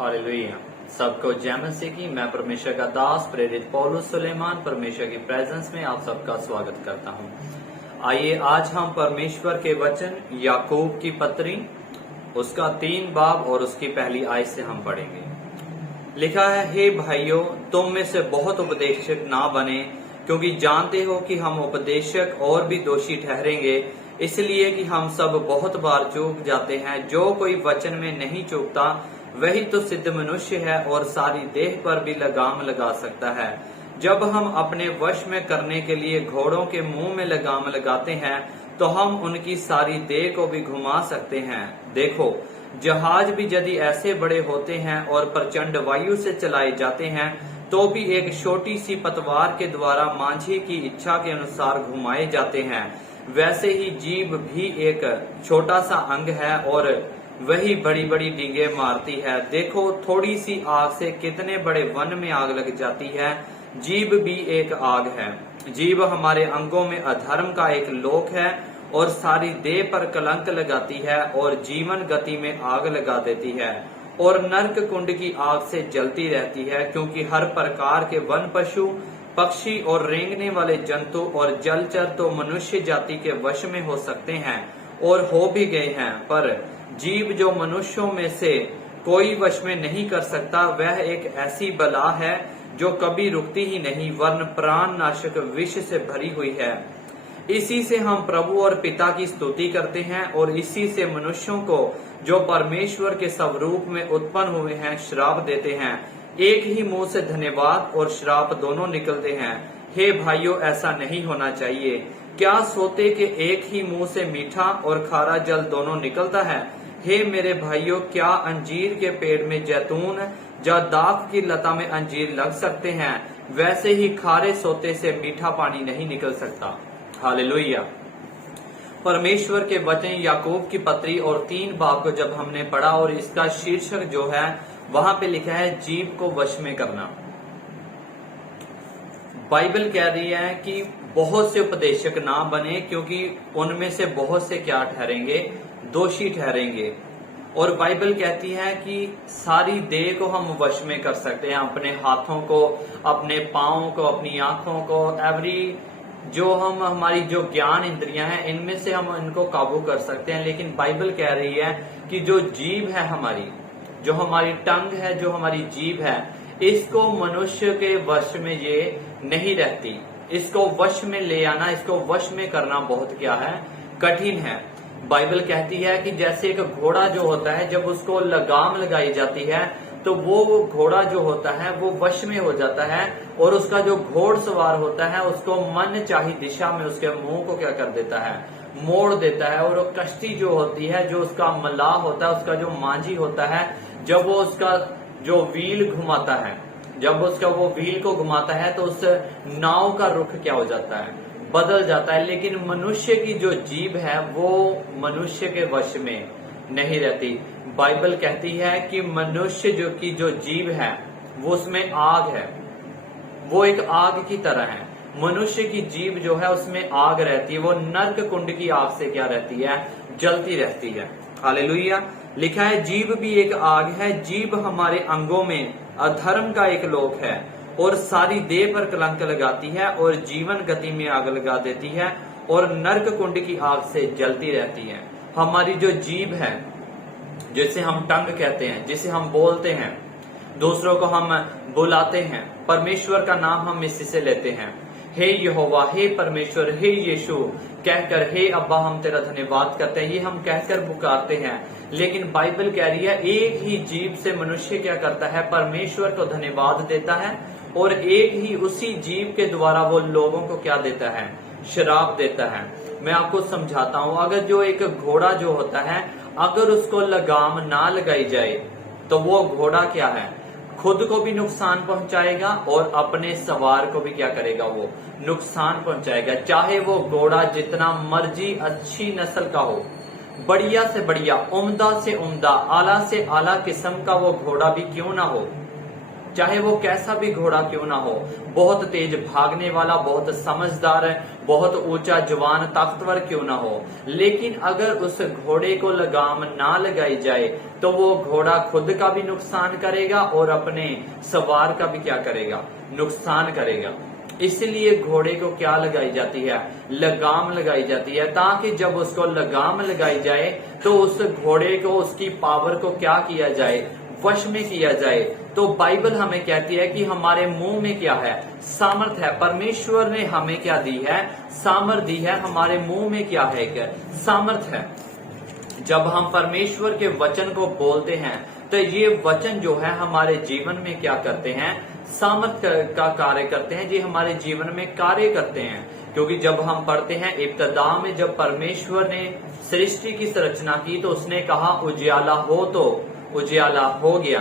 Hallelujah. सबको जय मसीह की। मैं परमेश्वर का दास प्रेरित पौलुस सुलेमान परमेश्वर की प्रेजेंस में आप सबका स्वागत करता हूं। आइए आज हम परमेश्वर के वचन याकूब की पत्री उसका 3 बाब और उसकी पहली आयत से हम पढ़ेंगे। लिखा है, हे भाइयों, तुम में से बहुत उपदेशक ना बने, क्योंकि जानते हो कि हम उपदेशक और भी दोषी ठहरेंगे, इसलिए कि हम सब बहुत बार चूक जाते हैं। जो कोई वचन में नहीं चूकता वही तो सिद्ध मनुष्य है और सारी देह पर भी लगाम लगा सकता है। जब हम अपने वश में करने के लिए घोड़ों के मुंह में लगाम लगाते हैं तो हम उनकी सारी देह को भी घुमा सकते हैं। देखो, जहाज भी यदि ऐसे बड़े होते हैं और प्रचंड वायु से चलाए जाते हैं तो भी एक छोटी सी पतवार के द्वारा मांझी की इच्छा के अनुसार घुमाए जाते हैं। वैसे ही जीभ भी एक छोटा सा अंग है और वही बड़ी बड़ी डींगे मारती है। देखो, थोड़ी सी आग से कितने बड़े वन में आग लग जाती है। जीभ भी एक आग है। जीभ हमारे अंगों में अधर्म का एक लोक है और सारी देह पर कलंक लगाती है और जीवन गति में आग लगा देती है और नरक कुंड की आग से जलती रहती है। क्योंकि हर प्रकार के वन पशु, पक्षी और रेंगने वाले जंतु और जलचर तो मनुष्य जाति के वश में हो सकते हैं और हो भी गए हैं, पर जीव जो मनुष्यों में से कोई वश में नहीं कर सकता, वह एक ऐसी बला है जो कभी रुकती ही नहीं, वरन प्राण नाशक विष से भरी हुई है। इसी से हम प्रभु और पिता की स्तुति करते हैं और इसी से मनुष्यों को जो परमेश्वर के स्वरूप में उत्पन्न हुए हैं श्राप देते हैं। एक ही मुंह से धन्यवाद और श्राप दोनों निकलते हैं। हे भाइयों, ऐसा नहीं होना चाहिए। क्या सोते के एक ही मुंह से मीठा और खारा जल दोनों निकलता है? हे मेरे भाइयों, क्या अंजीर के पेड़ में जैतून या दाख की लता में अंजीर लग सकते हैं? वैसे ही खारे सोते से मीठा पानी नहीं निकल सकता। हालेलुया। परमेश्वर के वचन याकूब की पत्री और 3 बाब को जब हमने पढ़ा और इसका शीर्षक जो है वहां पे लिखा है जीभ को वश में करना। बाइबल कह रही है कि बहुत से उपदेशक ना बने, क्योंकि उनमें से बहुत से क्या ठहरेंगे? दोषी ठहरेंगे। और बाइबल कहती है कि सारी देह को हम वश में कर सकते हैं, अपने हाथों को, अपने पांवों को, अपनी आंखों को, एवरी जो हम हमारी जो ज्ञान इंद्रियां हैं इनमें से हम इनको काबू कर सकते हैं। लेकिन बाइबल कह रही है कि जो जीभ है हमारी, जो हमारी टंग है, जो हमारी जीभ है, इसको मनुष्य के वश में ये नहीं रहती। इसको वश में ले आना, इसको वश में करना बहुत क्या है? कठिन है। बाइबल कहती है कि जैसे एक घोड़ा जो होता है, जब उसको लगाम लगाई जाती है तो वो घोड़ा जो होता है वो वश में हो जाता है और उसका जो घोड़सवार होता है उसको मन चाही दिशा में उसके मुंह को क्या कर देता है? मोड़ देता है। और वो कश्ती जो होती है, जो उसका मलाह होता है, उसका जो मांझी होता है, जब वो उसका जो व्हील घुमाता है, जब उसका वो व्हील को घुमाता है तो उस नाव का रुख क्या हो जाता है? बदल जाता है। लेकिन मनुष्य की जो जीभ है वो मनुष्य के वश में नहीं रहती। बाइबल कहती है कि मनुष्य जो की जो जीभ है वो उसमें आग है, वो एक आग की तरह है। मनुष्य की जीभ जो है उसमें आग रहती है, वो नरक कुंड की आग से क्या रहती है? जलती रहती है। हालेलुया। लिखा है जीभ भी एक आग है। जीभ हमारे अंगों में अधर्म का एक लोक है और सारी देह पर कलंक लगाती है और जीवन गति में आग लगा देती है और नरक कुंड की आग से जलती रहती है। हमारी जो जीभ है, जिसे हम टंग कहते हैं, जिसे हम बोलते हैं, दूसरों को हम बुलाते हैं, परमेश्वर का नाम हम इसी से लेते हैं। हे यहोवा, हे परमेश्वर, हे यीशु कहकर, हे अब्बा, हम तेरा धन्यवाद करते हैं, ये हम कहकर पुकारते हैं। लेकिन बाइबल कह रही है एक ही जीभ से मनुष्य क्या करता है? परमेश्वर को धन्यवाद देता है और एक ही उसी जीभ के द्वारा वो लोगों को क्या देता है? श्राप देता है। मैं आपको समझाता हूं। अगर जो एक घोड़ा जो होता है, अगर उसको लगाम ना लगाई जाए तो वो घोड़ा क्या है? खुद को भी नुकसान पहुंचाएगा और अपने सवार को भी क्या करेगा? वो नुकसान पहुंचाएगा। चाहे वो घोड़ा जितना मर्जी अच्छी नस्ल का हो, बढ़िया से बढ़िया, उम्दा से उम्दा, आला से आला किस्म का वो घोड़ा भी क्यों ना हो, चाहे वो कैसा भी घोड़ा क्यों ना हो, बहुत तेज भागने वाला, बहुत समझदार है, बहुत ऊंचा जवान ताकतवर क्यों ना हो, लेकिन अगर उस घोड़े को लगाम ना लगाई जाए तो वो घोड़ा खुद का भी नुकसान करेगा और अपने सवार का भी क्या करेगा, नुकसान करेगा। इसलिए घोड़े को क्या लगाई जाती है, लगाम लगाई जाती है, ताकि जब उसको लगाम लगाई जाए तो उस घोड़े को, उसकी पावर को क्या किया जाए, वश में किया जाए। तो बाइबल हमें कहती है कि हमारे मुंह में क्या है, सामर्थ है। परमेश्वर ने हमें क्या दी है, सामर्थ दी है। हमारे मुंह में क्या है, क्या सामर्थ है। जब हम परमेश्वर के वचन को बोलते हैं तो ये वचन जो है हमारे जीवन में क्या करते हैं, सामर्थ का कार्य करते हैं, ये हमारे जीवन में कार्य करते हैं। क्योंकि जब हम पढ़ते हैं इब्तिदा में, जब परमेश्वर ने सृष्टि की संरचना की तो उसने कहा उजियाला हो, तो उजियाला हो गया।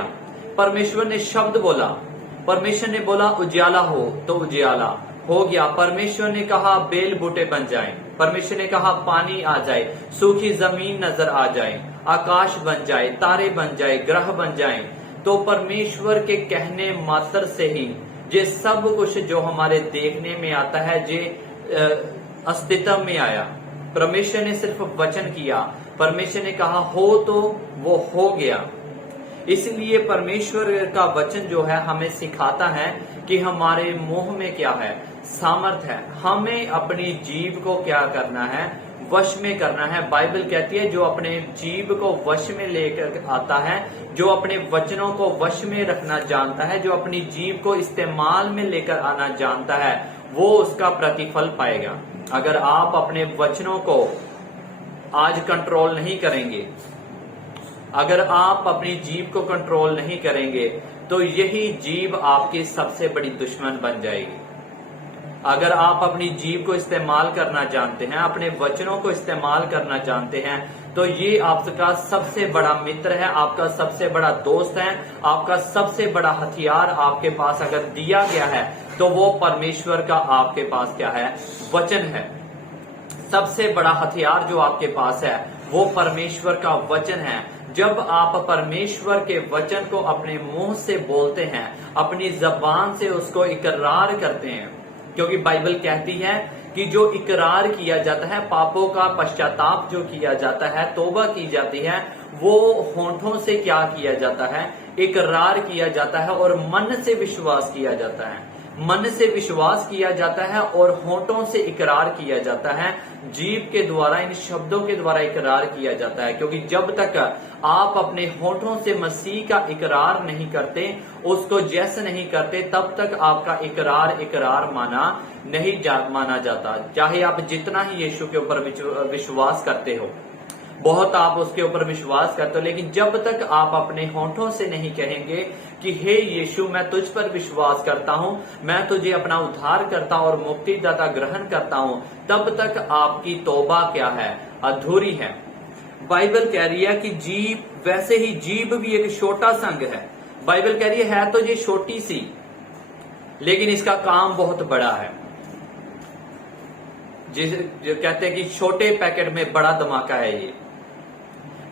परमेश्वर ने शब्द बोला, परमेश्वर ने बोला उजियाला हो तो उजियाला हो गया। परमेश्वर ने कहा बेल बूटे बन जाएं, परमेश्वर ने कहा पानी आ जाए, सूखी जमीन नजर आ जाए, आकाश बन जाए, तारे बन जाए, ग्रह बन जाएं। तो परमेश्वर के कहने मात्र से ही ये सब कुछ जो हमारे देखने में आता है ये अस्तित्व में आया। परमेश्वर ने सिर्फ वचन किया, परमेश्वर ने कहा हो तो वो हो गया। इसलिए परमेश्वर का वचन जो है हमें सिखाता है कि हमारे मुंह में क्या है, सामर्थ है। हमें अपनी जीभ को क्या करना है, वश में करना है। बाइबल कहती है जो अपने जीभ को वश में लेकर आता है, जो अपने वचनों को वश में रखना जानता है, जो अपनी जीभ को इस्तेमाल में लेकर आना जानता है, वो उसका प्रतिफल पाएगा। अगर आप अपने वचनों को आज कंट्रोल नहीं करेंगे, अगर आप अपनी जीभ को कंट्रोल नहीं करेंगे तो यही जीभ आपकी सबसे बड़ी दुश्मन बन जाएगी। अगर आप अपनी जीभ को इस्तेमाल करना जानते हैं, अपने वचनों को इस्तेमाल करना जानते हैं, तो ये आपका सबसे बड़ा मित्र है, आपका सबसे बड़ा दोस्त है, आपका सबसे बड़ा हथियार आपके पास अगर दिया गया है तो वो परमेश्वर का आपके पास क्या है, वचन है। सबसे बड़ा हथियार जो आपके पास है वो परमेश्वर का वचन है। जब आप परमेश्वर के वचन को अपने मुंह से बोलते हैं, अपनी जबान से उसको इकरार करते हैं, क्योंकि बाइबल कहती है कि जो इकरार किया जाता है, पापों का पश्चाताप जो किया जाता है, तौबा की जाती है, वो होंठों से क्या किया जाता है, इकरार किया जाता है और मन से विश्वास किया जाता है। मन से विश्वास किया जाता है और होंठों से इकरार किया जाता है, जीभ के द्वारा, इन शब्दों के द्वारा इकरार किया जाता है। क्योंकि जब तक आप अपने होंठों से मसीह का इकरार नहीं करते, उसको जैसे नहीं करते, तब तक आपका इकरार माना जाता। चाहे आप जितना ही यीशु के ऊपर विश्वास करते हो, बहुत आप उसके ऊपर विश्वास करते हो, लेकिन जब तक आप अपने होंठों से नहीं कहेंगे कि हे यीशु मैं तुझ पर विश्वास करता हूं, मैं तुझे अपना उद्धार करता और मुक्तिदाता ग्रहण करता हूं, तब तक आपकी तौबा क्या है, अधूरी है। बाइबल कह रही है कि जीभ, वैसे ही जीभ भी एक छोटा संग है। बाइबल कह रही है तो ये छोटी सी, लेकिन इसका काम बहुत बड़ा है। जिसे कहते हैं कि छोटे पैकेट में बड़ा धमाका है। ये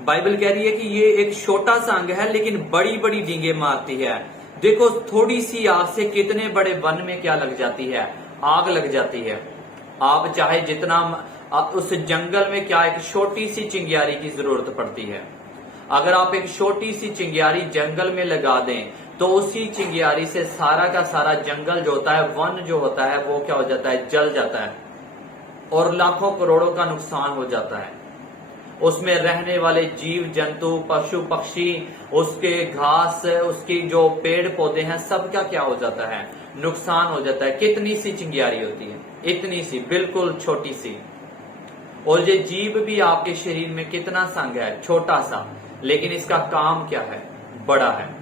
बाइबल कह रही है कि ये एक छोटा सा अंग है लेकिन बड़ी बड़ी डींगे मारती है। देखो थोड़ी सी आग से कितने बड़े वन में क्या लग जाती है, आग लग जाती है। आप चाहे जितना उस जंगल में क्या एक छोटी सी चिंगारी की जरूरत पड़ती है। अगर आप एक छोटी सी चिंगारी जंगल में लगा दें तो उसी चिंगारी से सारा का सारा जंगल जो होता है, वन जो होता है, वो क्या हो जाता है, जल जाता है और लाखों करोड़ों का नुकसान हो जाता है। उसमें रहने वाले जीव जंतु, पशु पक्षी, उसके घास, उसकी जो पेड़ पौधे हैं, सबका क्या हो जाता है, नुकसान हो जाता है। कितनी सी चिंगारी होती है, इतनी सी, बिल्कुल छोटी सी। और ये जीव भी आपके शरीर में कितना संग है, छोटा सा, लेकिन इसका काम क्या है, बड़ा है।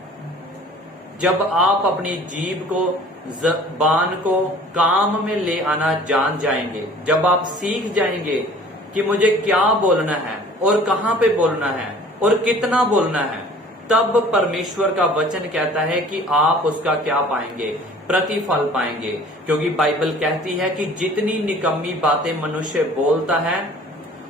जब आप अपनी जीभ को, जबान को काम में ले आना जान जाएंगे, जब आप सीख जाएंगे कि मुझे क्या बोलना है और कहां पे बोलना है और कितना बोलना है, तब परमेश्वर का वचन कहता है कि आप उसका क्या पाएंगे, प्रतिफल पाएंगे। क्योंकि बाइबल कहती है कि जितनी निकम्मी बातें मनुष्य बोलता है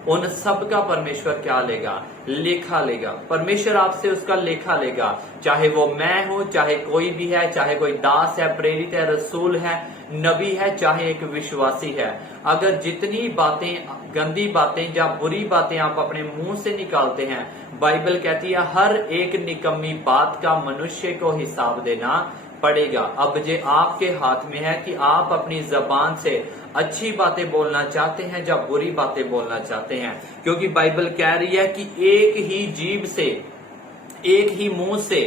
उन सब का परमेश्वर क्या लेगा? लेखा लेगा। परमेश्वर आपसे उसका लेखा लेगा, चाहे वो मैं हूं, चाहे कोई भी है, चाहे कोई दास है, प्रेरित है, रसूल है, नबी है, चाहे एक विश्वासी है। अगर जितनी बातें, गंदी बातें या बुरी बातें आप अपने मुंह से निकालते हैं, बाइबल कहती है हर एक निकम्मी बात का मनुष्य को हिसाब देना पड़ेगा। अब जे आपके हाथ में है कि आप अपनी जबान से अच्छी बातें बोलना चाहते हैं या बुरी बातें बोलना चाहते हैं, क्योंकि बाइबल कह रही है कि एक ही जीभ से, एक ही मुंह से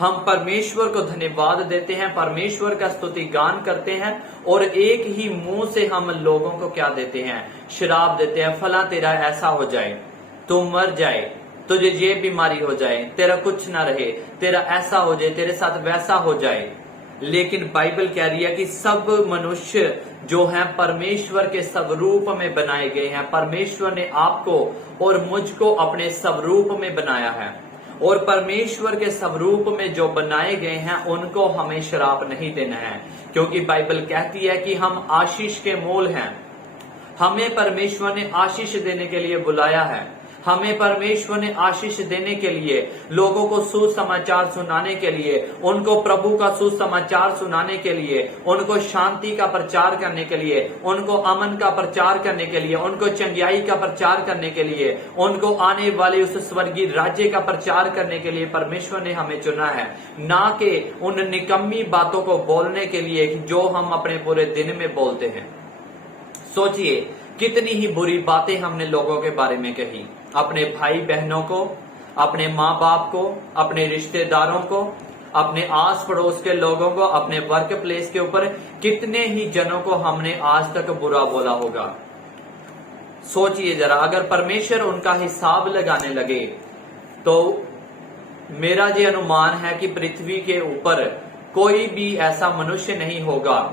हम परमेश्वर को धन्यवाद देते हैं, परमेश्वर का स्तुति गान करते हैं, और एक ही मुंह से हम लोगों को क्या देते हैं? श्राप देते हैं। फला तेरा ऐसा हो जाए, तू मर जाए, तुझे ये बीमारी हो जाए, तेरा कुछ ना रहे, तेरा ऐसा हो जाए, तेरे साथ वैसा हो जाए। लेकिन बाइबल कह रही है कि सब मनुष्य जो हैं परमेश्वर के स्वरूप में बनाए गए हैं। परमेश्वर ने आपको और मुझको अपने स्वरूप में बनाया है, और परमेश्वर के स्वरूप में जो बनाए गए हैं उनको हमें श्राप नहीं देना है, क्योंकि बाइबल कहती है कि हम आशीष के मूल हैं। हमें परमेश्वर ने आशीष देने के लिए बुलाया है। हमें परमेश्वर ने आशीष देने के लिए, लोगों को सुसमाचार सुनाने के लिए, उनको प्रभु का सुसमाचार सुनाने के लिए, उनको शांति का प्रचार करने के लिए, उनको अमन का प्रचार करने के लिए, उनको चंगियाई का प्रचार करने के लिए, उनको आने वाले उस स्वर्गीय राज्य का प्रचार करने के लिए परमेश्वर ने हमें चुना है, ना कि उन निकम्मी बातों को बोलने के लिए जो हम अपने पूरे दिन में बोलते हैं। सोचिए कितनी ही बुरी बातें हमने लोगों के बारे में कही, अपने भाई बहनों को, अपने माँ बाप को, अपने रिश्तेदारों को, अपने आस पड़ोस के लोगों को, अपने वर्क प्लेस के ऊपर कितने ही जनों को हमने आज तक बुरा बोला होगा। सोचिए जरा, अगर परमेश्वर उनका हिसाब लगाने लगे तो मेरा ये अनुमान है कि पृथ्वी के ऊपर कोई भी ऐसा मनुष्य नहीं होगा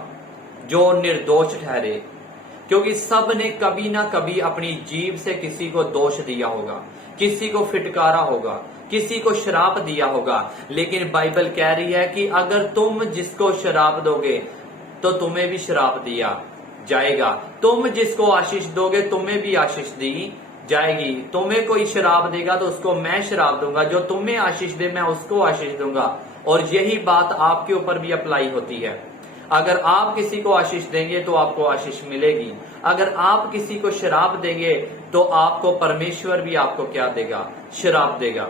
जो निर्दोष ठहरे, क्योंकि सब ने कभी ना कभी अपनी जीभ से किसी को दोष दिया होगा, किसी को फिटकारा होगा, किसी को श्राप दिया होगा। लेकिन बाइबल कह रही है कि अगर तुम जिसको श्राप दोगे तो तुम्हें भी श्राप दिया जाएगा, तुम जिसको आशीष दोगे तुम्हें भी आशीष दी जाएगी। तुम्हें कोई श्राप देगा तो उसको मैं श्राप दूंगा, जो तुम्हें आशीष दे मैं उसको आशीष दूंगा। और यही बात आपके ऊपर भी अप्लाई होती है। अगर आप किसी को आशीष देंगे तो आपको आशीष मिलेगी, अगर आप किसी को श्राप देंगे तो आपको परमेश्वर भी आपको क्या देगा? श्राप देगा।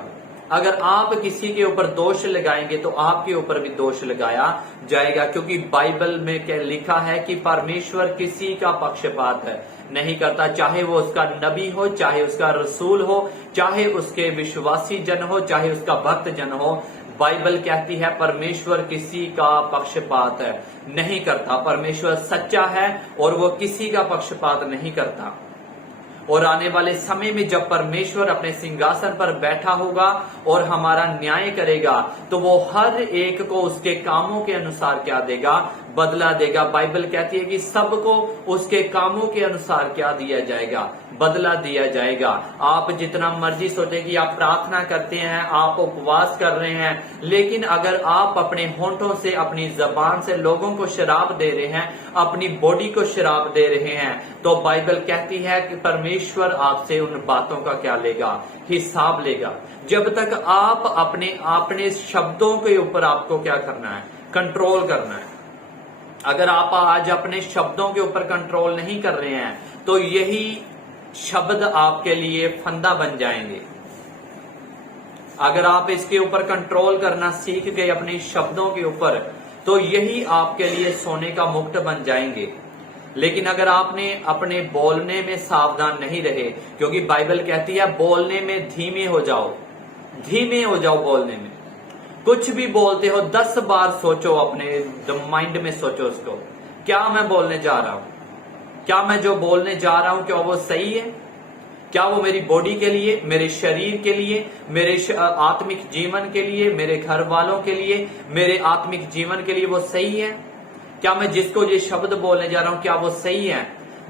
अगर आप किसी के ऊपर दोष लगाएंगे तो आपके ऊपर भी दोष लगाया जाएगा, क्योंकि बाइबल में क्या लिखा है कि परमेश्वर किसी का पक्षपात नहीं करता, चाहे वो उसका नबी हो, चाहे उसका रसूल हो, चाहे उसके विश्वासी जन हो, चाहे उसका भक्त जन हो। बाइबल कहती है परमेश्वर किसी का पक्षपात नहीं करता। परमेश्वर सच्चा है और वो किसी का पक्षपात नहीं करता। और आने वाले समय में जब परमेश्वर अपने सिंहासन पर बैठा होगा और हमारा न्याय करेगा तो वो हर एक को उसके कामों के अनुसार क्या देगा? बदला देगा। बाइबल कहती है कि सबको उसके कामों के अनुसार क्या दिया जाएगा? बदला दिया जाएगा। आप जितना मर्जी सोचे कि आप प्रार्थना करते हैं, आप उपवास कर रहे हैं, लेकिन अगर आप अपने होंठों से, अपनी जबान से लोगों को शराब दे रहे हैं, अपनी बॉडी को शराब दे रहे हैं, तो बाइबल कहती है कि परमेश्वर आपसे उन बातों का क्या लेगा? हिसाब लेगा। जब तक आप अपने शब्दों के ऊपर आपको क्या करना है? कंट्रोल करना है। अगर आप आज अपने शब्दों के ऊपर कंट्रोल नहीं कर रहे हैं तो यही शब्द आपके लिए फंदा बन जाएंगे। अगर आप इसके ऊपर कंट्रोल करना सीख गए अपने शब्दों के ऊपर, तो यही आपके लिए सोने का मुकुट बन जाएंगे। लेकिन अगर आपने अपने बोलने में सावधान नहीं रहे, क्योंकि बाइबल कहती है बोलने में धीमे हो जाओ, धीमे हो जाओ बोलने में। कुछ भी बोलते हो 10 बार सोचो, अपने माइंड में सोचो उसको, क्या मैं बोलने जा रहा हूं? क्या मैं जो बोलने जा रहा हूं क्या वो सही है? क्या वो मेरी बॉडी के लिए, मेरे शरीर के लिए, मेरे आत्मिक जीवन के लिए, मेरे घर वालों के लिए, मेरे आत्मिक जीवन के लिए वो सही है? क्या मैं जिसको ये शब्द बोलने जा रहा हूं क्या वो सही है?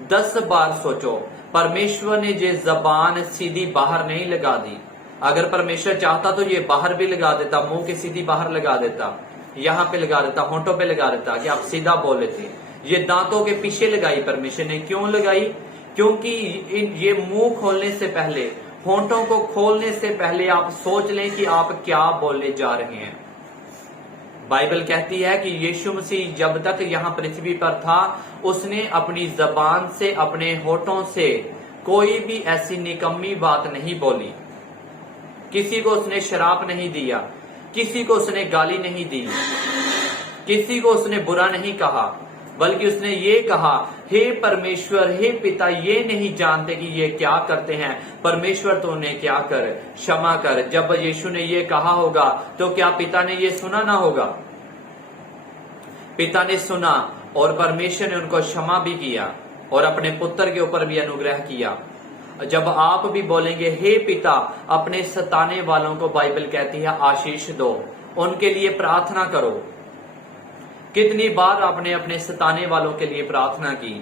10 बार सोचो। परमेश्वर ने ये जबान सीधी बाहर नहीं लगा दी। अगर परमेश्वर चाहता तो ये बाहर भी लगा देता, मुंह के सीधी बाहर लगा देता, यहाँ पे लगा देता, होंठों पे लगा देता कि आप सीधा बोल लेते। ये दांतों के पीछे लगाई परमेश्वर ने। क्यों लगाई? क्योंकि ये मुंह खोलने से पहले, होंठों को खोलने से पहले आप सोच लें कि आप क्या बोलने जा रहे हैं। बाइबल कहती है कि यीशु मसीह जब तक यहां पृथ्वी पर था, उसने अपनी जबान से, अपने होठों से कोई भी ऐसी निकम्मी बात नहीं बोली। किसी को उसने शराप नहीं दिया, किसी को उसने गाली नहीं दी, किसी को उसने बुरा नहीं कहा, बल्कि उसने ये कहा, हे परमेश्वर, हे पिता, ये नहीं जानते कि ये क्या करते हैं, परमेश्वर तो उन्हें क्या कर, क्षमा कर। जब यीशु ने ये कहा होगा तो क्या पिता ने ये सुना ना होगा? पिता ने सुना और परमेश्वर ने उनको क्षमा भी किया और अपने पुत्र के ऊपर भी अनुग्रह किया। जब आप भी बोलेंगे, हे पिता, अपने सताने वालों को बाइबल कहती है आशीष दो, उनके लिए प्रार्थना करो। कितनी बार आपने अपने सताने वालों के लिए प्रार्थना की,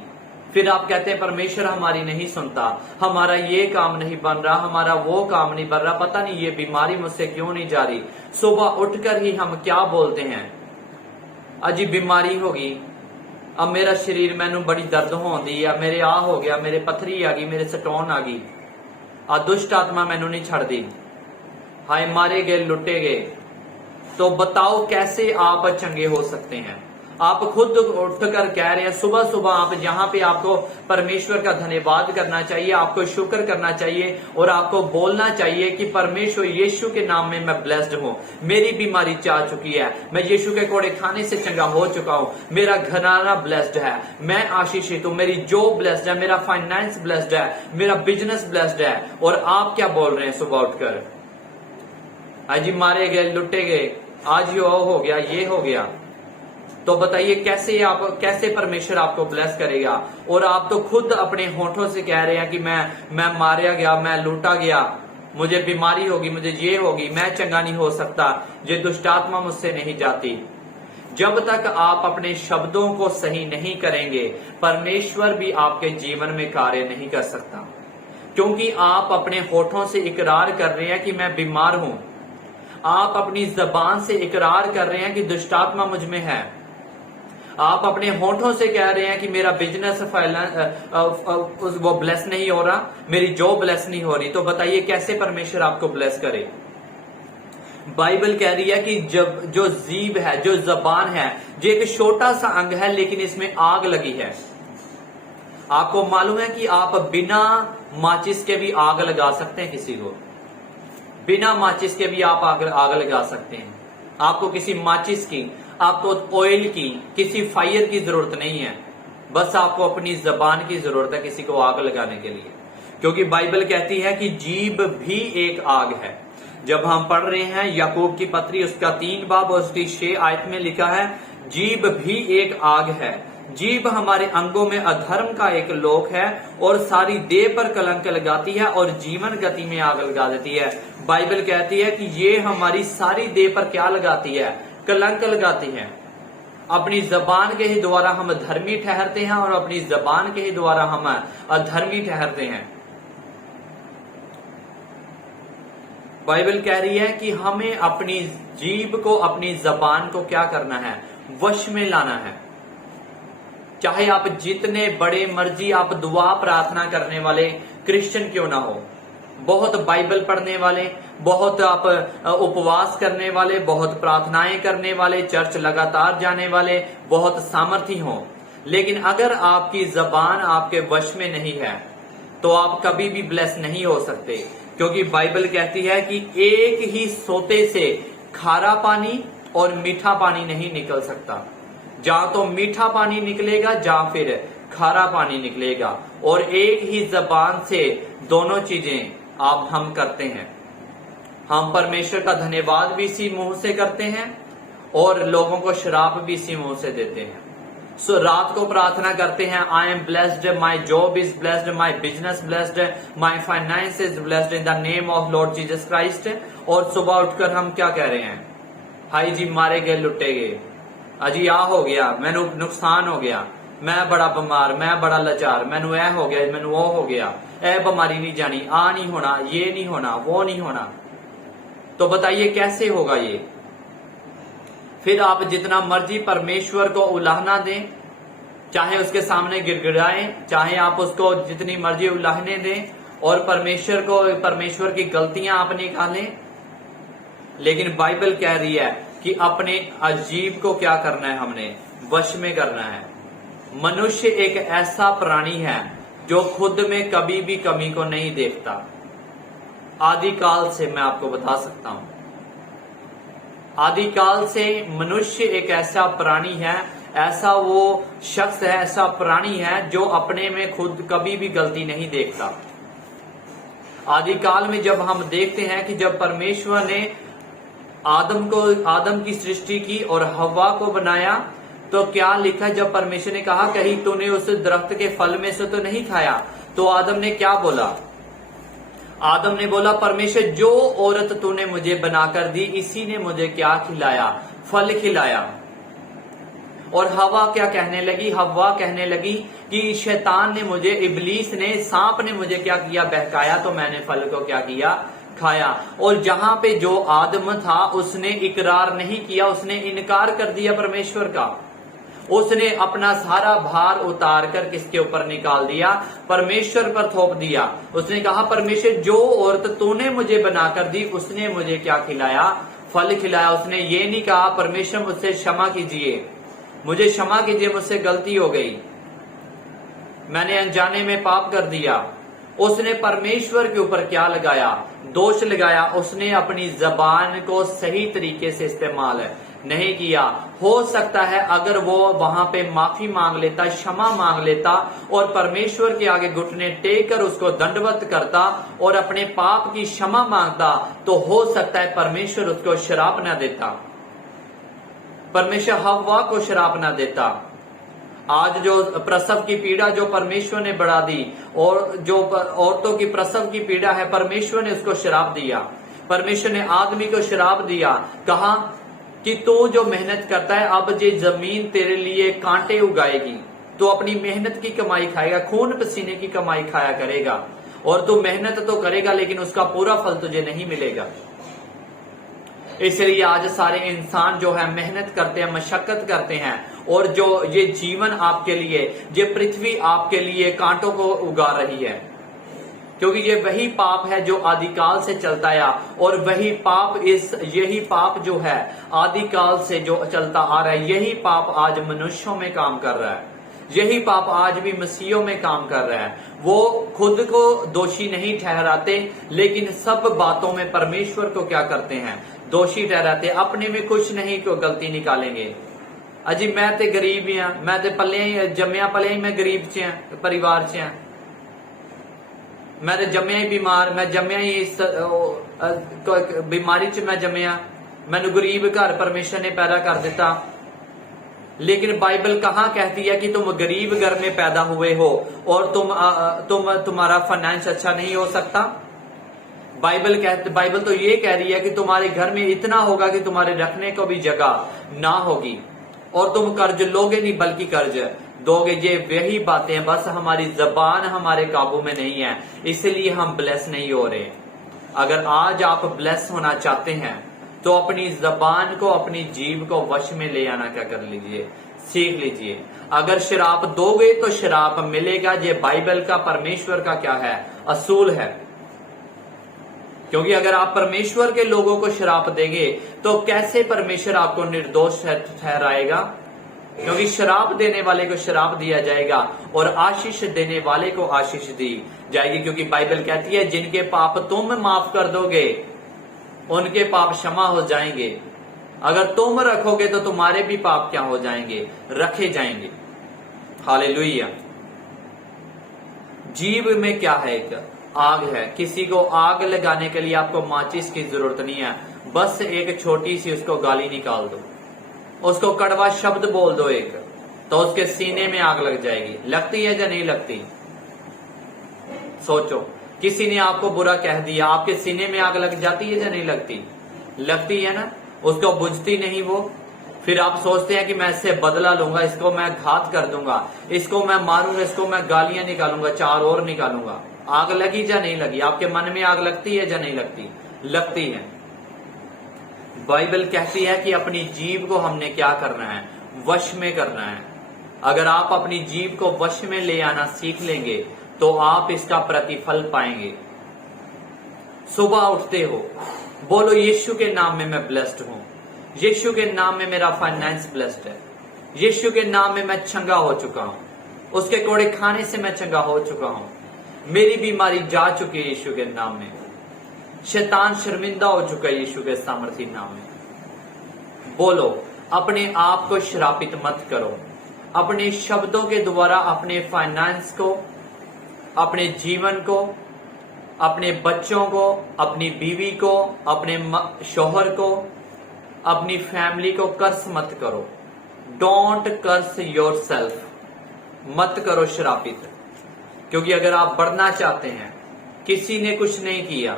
फिर आप कहते हैं परमेश्वर हमारी नहीं सुनता, हमारा ये काम नहीं बन रहा, हमारा वो काम नहीं बन रहा, पता नहीं ये बीमारी मुझसे क्यों नहीं जा रही। सुबह उठकर ही हम क्या बोलते हैं, अजी बीमारी होगी, अब मेरा शरीर मैनू बड़ी दर्द होती है, मेरे आ हो गया, मेरे पथरी आ गई, मेरे सटोन आ गई, आ दुष्ट आत्मा मैनू नहीं छड़ दी, हाय मारे गए, लुटे गए। तो बताओ कैसे आप चंगे हो सकते हैं? आप खुद उठकर कह रहे हैं, सुबह सुबह आप जहां पे आपको परमेश्वर का धन्यवाद करना चाहिए, आपको शुक्र करना चाहिए और आपको बोलना चाहिए कि परमेश्वर यीशु के नाम में मैं ब्लेस्ड हूं, मेरी बीमारी जा चुकी है, मैं यीशु के कोड़े खाने से चंगा हो चुका हूं, मेरा घराना ब्लेस्ड है, मैं आशीषित हूं, मेरी जॉब ब्लेस्ड है, मेरा फाइनेंस ब्लेस्ड है, मेरा बिजनेस ब्लेस्ड है। और आप क्या बोल रहे हैं सुबह उठकर? आज मारे गए, लुटे गए, आज ये हो गया, ये हो गया। तो बताइए कैसे परमेश्वर आपको ब्लेस करेगा? और आप तो खुद अपने होठों से कह रहे हैं कि मैं मारा गया, मैं लूटा गया, मुझे बीमारी होगी, मुझे ये होगी, मैं चंगा नहीं हो सकता, ये दुष्टात्मा मुझसे नहीं जाती। जब तक आप अपने शब्दों को सही नहीं करेंगे, परमेश्वर भी आपके जीवन में कार्य नहीं कर सकता, क्योंकि आप अपने होठों से इकरार कर रहे हैं कि मैं बीमार हूं, आप अपनी जबान से इकरार कर रहे हैं कि दुष्टात्मा मुझ में है, आप अपने होठों से कह रहे हैं कि मेरा बिजनेस वो ब्लेस नहीं हो रहा, मेरी जॉब ब्लेस नहीं हो रही। तो बताइए कैसे परमेश्वर आपको ब्लेस करे? बाइबल कह रही है कि जब जो जीभ है, जो जबान है, जो एक छोटा सा अंग है, लेकिन इसमें आग लगी है। आपको मालूम है कि आप बिना माचिस के भी आग लगा सकते हैं किसी को, बिना माचिस के भी आप आग लगा सकते हैं। आपको किसी माचिस की, आपको ऑयल की, किसी फायर की जरूरत नहीं है, बस आपको अपनी जबान की जरूरत है किसी को आग लगाने के लिए, क्योंकि बाइबल कहती है कि जीभ भी एक आग है। जब हम पढ़ रहे हैं याकूब की पत्री उसका 3 बाब और उसकी 6 आयत में लिखा है, जीभ भी एक आग है, जीभ हमारे अंगों में अधर्म का एक लोक है और सारी देह पर कलंक लगाती है और जीवन गति में आग लगा देती है। बाइबल कहती है कि ये हमारी सारी देह पर क्या लगाती है? कलंक लगाती है। अपनी जबान के ही द्वारा हम धर्मी ठहरते हैं और अपनी जबान के ही द्वारा हम अधर्मी ठहरते हैं। बाइबल कह रही है कि हमें अपनी जीभ को, अपनी जबान को क्या करना है? वश में लाना है। चाहे आप जितने बड़े मर्जी आप दुआ प्रार्थना करने वाले क्रिश्चियन क्यों ना हो, बहुत बाइबल पढ़ने वाले, बहुत आप उपवास करने वाले, बहुत प्रार्थनाएं करने वाले, चर्च लगातार जाने वाले, बहुत सामर्थी हो, लेकिन अगर आपकी जबान आपके वश में नहीं है तो आप कभी भी ब्लेस नहीं हो सकते, क्योंकि बाइबल कहती है कि एक ही सोते से खारा पानी और मीठा पानी नहीं निकल सकता। जहां तो मीठा पानी निकलेगा, जहां फिर खारा पानी निकलेगा, और एक ही जबान से दोनों चीजें हम करते हैं। हम परमेश्वर का धन्यवाद भी इसी मुंह से करते हैं और लोगों को श्राप भी इसी मुंह से देते हैं। सो रात को प्रार्थना करते हैं, I am blessed, my job is blessed, my business blessed, my finance is blessed in the name of Lord Jesus Christ. और सुबह उठकर हम क्या कह रहे हैं? हाई जी मारे गए, लुटे गए, अजी आ हो गया, मैनू नुकसान हो गया, मैं बड़ा बीमार, मैं बड़ा लाचार, मैनू ऐ हो गया, मैनू वो हो गया, ऐ बीमारी नहीं जानी, आ नहीं होना, ये नहीं होना, वो नहीं होना। तो बताइए कैसे होगा ये? फिर आप जितना मर्जी परमेश्वर को उलाहना दें, चाहे उसके सामने गिड़गिड़ाएं, चाहे आप उसको जितनी मर्जी उलाहने दें और परमेश्वर की गलतियां आप निकालें, लेकिन बाइबल कह रही है कि अपने अजीब को क्या करना है, हमने वश में करना है। मनुष्य एक ऐसा प्राणी है जो खुद में कभी भी कमी को नहीं देखता। आदिकाल से मैं आपको बता सकता हूं, आदिकाल से मनुष्य एक ऐसा प्राणी है, ऐसा वो शख्स है, ऐसा प्राणी है जो अपने में खुद कभी भी गलती नहीं देखता। आदिकाल में जब हम देखते हैं कि जब परमेश्वर ने आदम की सृष्टि की और हव्वा को बनाया, तो क्या लिखा है, जब परमेश्वर ने कहा कहीं तूने उस दरख्त के फल में से तो नहीं खाया, तो आदम ने क्या बोला? आदम ने बोला, परमेश्वर जो औरत तूने मुझे बनाकर दी इसी ने मुझे क्या खिलाया? फल खिलाया। और हवा क्या कहने लगी? हव्वा कहने लगी कि शैतान ने मुझे, इबलीस ने, सांप ने मुझे क्या किया? बहकाया, तो मैंने फल को क्या किया? खाया। और जहां पे जो आदम था उसने इकरार नहीं किया, उसने इनकार कर दिया परमेश्वर का। उसने अपना सारा भार उतार कर किसके ऊपर निकाल दिया? परमेश्वर पर थोप दिया। उसने कहा, परमेश्वर जो औरत तूने मुझे बनाकर दी उसने मुझे क्या खिलाया? फल खिलाया। उसने ये नहीं कहा, परमेश्वर मुझसे क्षमा कीजिए, मुझे क्षमा कीजिए, मुझसे गलती हो गई, मैंने अनजाने में पाप कर दिया। उसने परमेश्वर के ऊपर क्या लगाया? दोष लगाया। उसने अपनी जबान को सही तरीके से इस्तेमाल नहीं किया। हो सकता है अगर वो वहां पे माफी मांग लेता, क्षमा मांग लेता और परमेश्वर के आगे घुटने टेक कर उसको दंडवत करता और अपने पाप की क्षमा मांगता, तो हो सकता है परमेश्वर उसको श्राप न देता, परमेश्वर हव्वा को श्राप न देता। आज जो प्रसव की पीड़ा जो परमेश्वर ने बढ़ा दी, और जो औरतों की प्रसव की पीड़ा है, परमेश्वर ने उसको श्राप दिया। परमेश्वर ने आदमी को श्राप दिया, कहा कि तू जो मेहनत करता है, अब ये जमीन तेरे लिए कांटे उगाएगी, तो अपनी मेहनत की कमाई खाएगा, खून पसीने की कमाई खाया करेगा, और तू मेहनत तो करेगा लेकिन उसका पूरा फल तुझे नहीं मिलेगा। इसलिए आज सारे इंसान जो है मेहनत करते हैं, मशक्कत करते हैं, और जो ये जीवन आपके लिए, ये पृथ्वी आपके लिए कांटों को उगा रही है, क्योंकि ये वही पाप है जो आदिकाल से चलता आया, और वही पाप यही पाप जो है आदिकाल से जो चलता आ रहा है, यही पाप आज मनुष्यों में काम कर रहा है, यही पाप आज भी मसीहों में काम कर रहा है। वो खुद को दोषी नहीं ठहराते, लेकिन सब बातों में परमेश्वर को क्या करते हैं? दोषी ठहराते। अपने में कुछ नहीं को गलती निकालेंगे। अजी मैं ते गरीब ही हाँ, मैं ते पले जम्या पले ही मैं गरीब च हाँ, परिवार च हाँ, मैं तो जम्या ही बीमार, मैं जम्या ही इस बीमारी च मैं जम्या, मैनू गरीब घर परमेश्वर ने पैदा कर दिता। लेकिन बाइबल कहाँ कहती है कि तुम गरीब घर में पैदा हुए हो और तुम्हारा फाइनेंस अच्छा नहीं हो सकता? बाइबल तो ये कह रही है कि तुम्हारे घर में इतना होगा कि तुम्हारे रखने को भी जगह ना होगी, और तुम कर्ज लोगे नहीं बल्कि कर्ज दोगे। ये वही बातें हैं, बस हमारी जबान हमारे काबू में नहीं है, इसलिए हम ब्लेस नहीं हो रहे। अगर आज आप ब्लेस होना चाहते हैं तो अपनी जबान को, अपनी जीभ को वश में ले आना क्या कर लीजिए, सीख लीजिए। अगर शराब दोगे तो शराब मिलेगा। ये बाइबल का, परमेश्वर का क्या है? असूल है। क्योंकि अगर आप परमेश्वर के लोगों को शराब देंगे तो कैसे परमेश्वर आपको निर्दोष ठहराएगा? क्योंकि शराब देने वाले को शराब दिया जाएगा और आशीष देने वाले को आशीष दी जाएगी। क्योंकि बाइबल कहती है जिनके पाप तुम माफ कर दोगे उनके पाप क्षमा हो जाएंगे, अगर तुम रखोगे तो तुम्हारे भी पाप क्या हो जाएंगे? रखे जाएंगे। हालेलुया। जीव में क्या है? एक आग है। किसी को आग लगाने के लिए आपको माचिस की जरूरत नहीं है, बस एक छोटी सी उसको गाली निकाल दो, उसको कड़वा शब्द बोल दो एक, तो उसके सीने में आग लग जाएगी। लगती है या नहीं लगती? सोचो, किसी ने आपको बुरा कह दिया, आपके सीने में आग लग जाती है या नहीं लगती? लगती है ना। उसको बुझती नहीं वो। फिर आप सोचते हैं कि मैं इससे बदला लूंगा, इसको मैं घात कर दूंगा, इसको मैं मारूंगा, इसको मैं गालियां निकालूंगा, चार और निकालूंगा। आग लगी या नहीं लगी? आपके मन में आग लगती है या नहीं लगती? लगती है। बाइबल कहती है कि अपनी जीभ को हमने क्या करना है? वश में करना है। अगर आप अपनी जीभ को वश में ले आना सीख लेंगे तो आप इसका प्रतिफल पाएंगे। सुबह उठते हो, बोलो यीशु के नाम में मैं ब्लेस्ड हूं, यीशु के नाम में मेरा फाइनेंस ब्लेस्ड है, यीशु के नाम में मैं चंगा हो चुका हूं, उसके कोड़े खाने से मैं चंगा हो चुका हूं, मेरी बीमारी जा चुकी है यीशु के नाम में, शैतान शर्मिंदा हो चुका है यीशु के सामर्थी नाम में। बोलो, अपने आप को श्रापित मत करो। अपने शब्दों के द्वारा अपने फाइनेंस को, अपने जीवन को, अपने बच्चों को, अपनी बीवी को, अपने शौहर को, अपनी फैमिली को कर्स मत करो। डोंट कर्स योरसेल्फ, मत करो श्रापित। क्योंकि अगर आप बढ़ना चाहते हैं, किसी ने कुछ नहीं किया,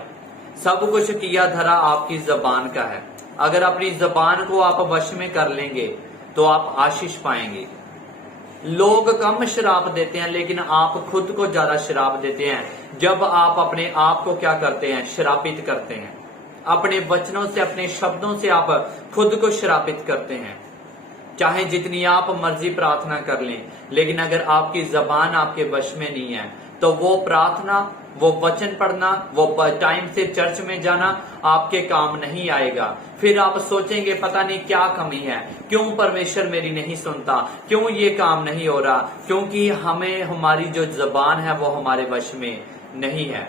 सब कुछ किया धरा आपकी जबान का है। अगर अपनी जबान को आप वश में कर लेंगे तो आप आशीष पाएंगे। लोग कम शराब देते हैं लेकिन आप खुद को ज्यादा शराब देते हैं जब आप अपने आप को क्या करते हैं, श्रापित करते हैं। अपने वचनों से, अपने शब्दों से आप खुद को श्रापित करते हैं। चाहे जितनी आप मर्जी प्रार्थना कर लें, लेकिन अगर आपकी जबान आपके वश में नहीं है तो वो प्रार्थना, वो वचन पढ़ना, वो टाइम से चर्च में जाना आपके काम नहीं आएगा। फिर आप सोचेंगे पता नहीं क्या कमी है, क्यों परमेश्वर मेरी नहीं सुनता, क्यों ये काम नहीं हो रहा, क्योंकि हमें, हमारी जो जबान है वो हमारे वश में नहीं है।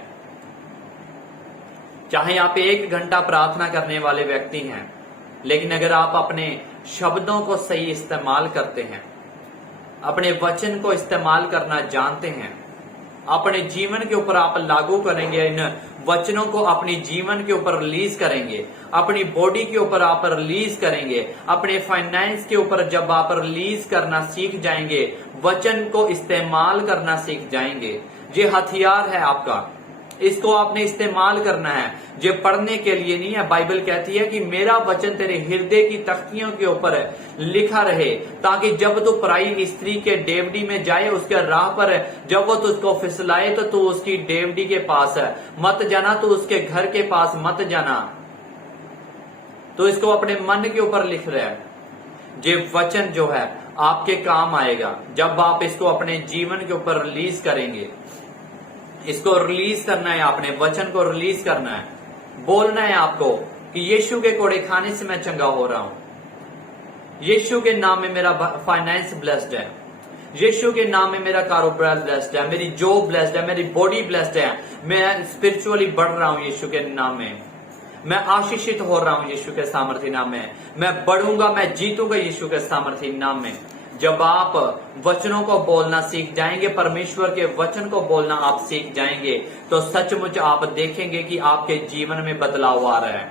चाहे आप 1 घंटा प्रार्थना करने वाले व्यक्ति हैं, लेकिन अगर आप अपने शब्दों को सही इस्तेमाल करते हैं, अपने वचन को इस्तेमाल करना जानते हैं, अपने जीवन के ऊपर आप लागू करेंगे, इन वचनों को अपनी जीवन के ऊपर रिलीज करेंगे, अपनी बॉडी के ऊपर आप रिलीज करेंगे, अपने फाइनेंस के ऊपर जब आप रिलीज करना सीख जाएंगे, वचन को इस्तेमाल करना सीख जाएंगे। ये हथियार है आपका, इसको आपने इस्तेमाल करना है। ये पढ़ने के लिए नहीं है। बाइबल कहती है कि मेरा वचन तेरे हृदय की तख्तियों के ऊपर लिखा रहे, ताकि जब तू पराई स्त्री के डेवडी में जाए, उसके राह पर जब वो तुझको फिसलाए तो तू उसकी डेवडी के पास मत जाना, तू उसके घर के पास मत जाना। तो इसको अपने मन के ऊपर लिख रहा है। ये वचन जो है आपके काम आएगा जब आप इसको अपने जीवन के ऊपर रिलीज करेंगे। इसको रिलीज करना है, आपने वचन को रिलीज करना है। बोलना है आपको कि यीशु के कोड़े खाने से मैं चंगा हो रहा हूं, यीशु के नाम में मेरा फाइनेंस ब्लेस्ड है, यीशु के नाम में मेरा कारोबार ब्लेस्ड है, मेरी जॉब ब्लेस्ड है, मेरी बॉडी ब्लेस्ड है, मैं स्पिरिचुअली बढ़ रहा हूं यीशु के नाम में, मैं आशीषित हो रहा हूं यीशु के सामर्थी नाम में, मैं बढ़ूंगा, मैं जीतूंगा यीशु के सामर्थी नाम में। जब आप वचनों को बोलना सीख जाएंगे, परमेश्वर के वचन को बोलना आप सीख जाएंगे, तो सचमुच आप देखेंगे कि आपके जीवन में बदलाव आ रहा है,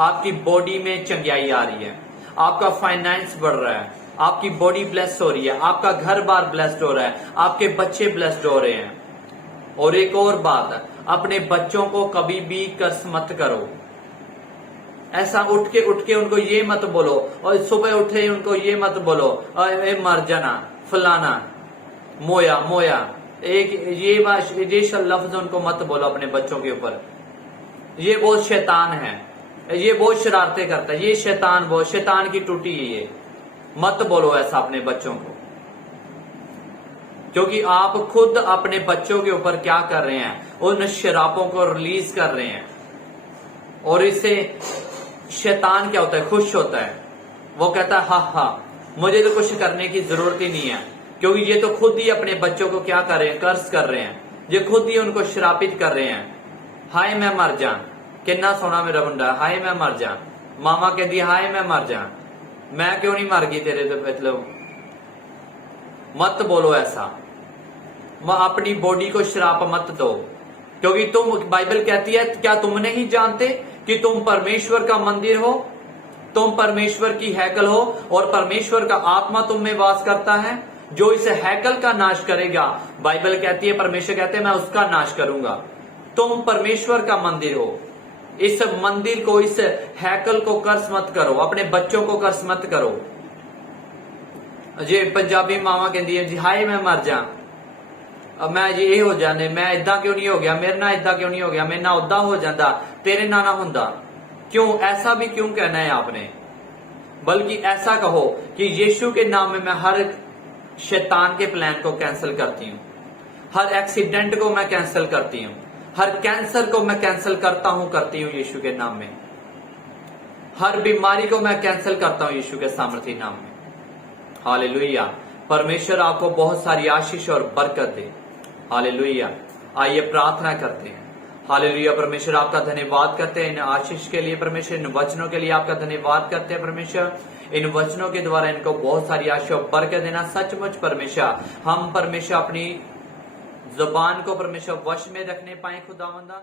आपकी बॉडी में चंगाई आ रही है, आपका फाइनेंस बढ़ रहा है, आपकी बॉडी ब्लेस्ड हो रही है, आपका घर बार ब्लेस्ड हो रहा है, आपके बच्चे ब्लेस्ड हो रहे हैं। और एक और बात, अपने बच्चों को कभी भी कर्स मत करो। ऐसा उठ के उनको ये मत बोलो, और सुबह उठे उनको ये मत बोलो ए मर जाना, फलाना, मोया मोया, एक ये लफ्ज उनको मत बोलो अपने बच्चों के ऊपर। ये बहुत शैतान है, ये बहुत शरारतें करता है, ये शैतान, बहुत शैतान की टूटी है, ये मत बोलो ऐसा अपने बच्चों को। क्योंकि आप खुद अपने बच्चों के ऊपर क्या कर रहे हैं, उन शराबों को रिलीज कर रहे हैं। और इससे शैतान क्या होता है, खुश होता है। वो कहता है हा मुझे तो कुछ करने की जरूरत ही नहीं है, क्योंकि ये तो खुद ही अपने बच्चों को क्या कर रहे हैं, कर्ज कर रहे हैं, ये खुद ही उनको श्रापित कर रहे हैं। हाय मैं मर जा, कितना सोना मेरा मुंडा, हाय मैं मर जा, मामा कहती हाय मैं मर जा, मैं क्यों नहीं मर गई तेरे तो, मतलब मत बोलो ऐसा। अपनी बॉडी को श्राप मत दो, क्योंकि तुम, बाइबल कहती है क्या तुम नहीं जानते कि तुम परमेश्वर का मंदिर हो, तुम परमेश्वर की हैकल हो, और परमेश्वर का आत्मा तुम में वास करता है। जो इस हैकल का नाश करेगा, बाइबल कहती है, परमेश्वर कहते हैं मैं उसका नाश करूंगा। तुम परमेश्वर का मंदिर हो। इस मंदिर को, इस हैकल को कर्स मत करो, अपने बच्चों को कर्स मत करो। जे पंजाबी मावा कहती है जी हाय मैं मर जा, अब मैं ये हो जाने, मैं इदा क्यों नहीं हो गया, मेरे ना इदा क्यों नहीं हो गया, मेरे ना उदा हो जाता, तेरे ना होंदा। क्यों ऐसा भी क्यों कहना है आपने? बल्कि ऐसा कहो कि यीशु के नाम में मैं शैतान के प्लान को कैंसिल करती हूँ। हर एक्सीडेंट को मैं कैंसिल करती हूँ। हर कैंसर को मैं कैंसिल करती हूँ यीशु के नाम में। हर बीमारी को मैं कैंसिल करता हूँ यीशु के सामर्थी नाम में। हालेलुया। परमेश्वर आपको बहुत सारी आशीष और बरकत दे। हालेलुया। आइए प्रार्थना करते हैं। हालेलुया। परमेश्वर आपका धन्यवाद करते हैं इन आशीष के लिए। परमेश्वर इन वचनों के लिए आपका धन्यवाद करते हैं। परमेश्वर इन वचनों के द्वारा इनको बहुत सारी आशीष और बरकत देना। सचमुच परमेश्वर हम परमेश्वर अपनी जुबान को परमेश्वर वश में रखने पाए खुदावंदा।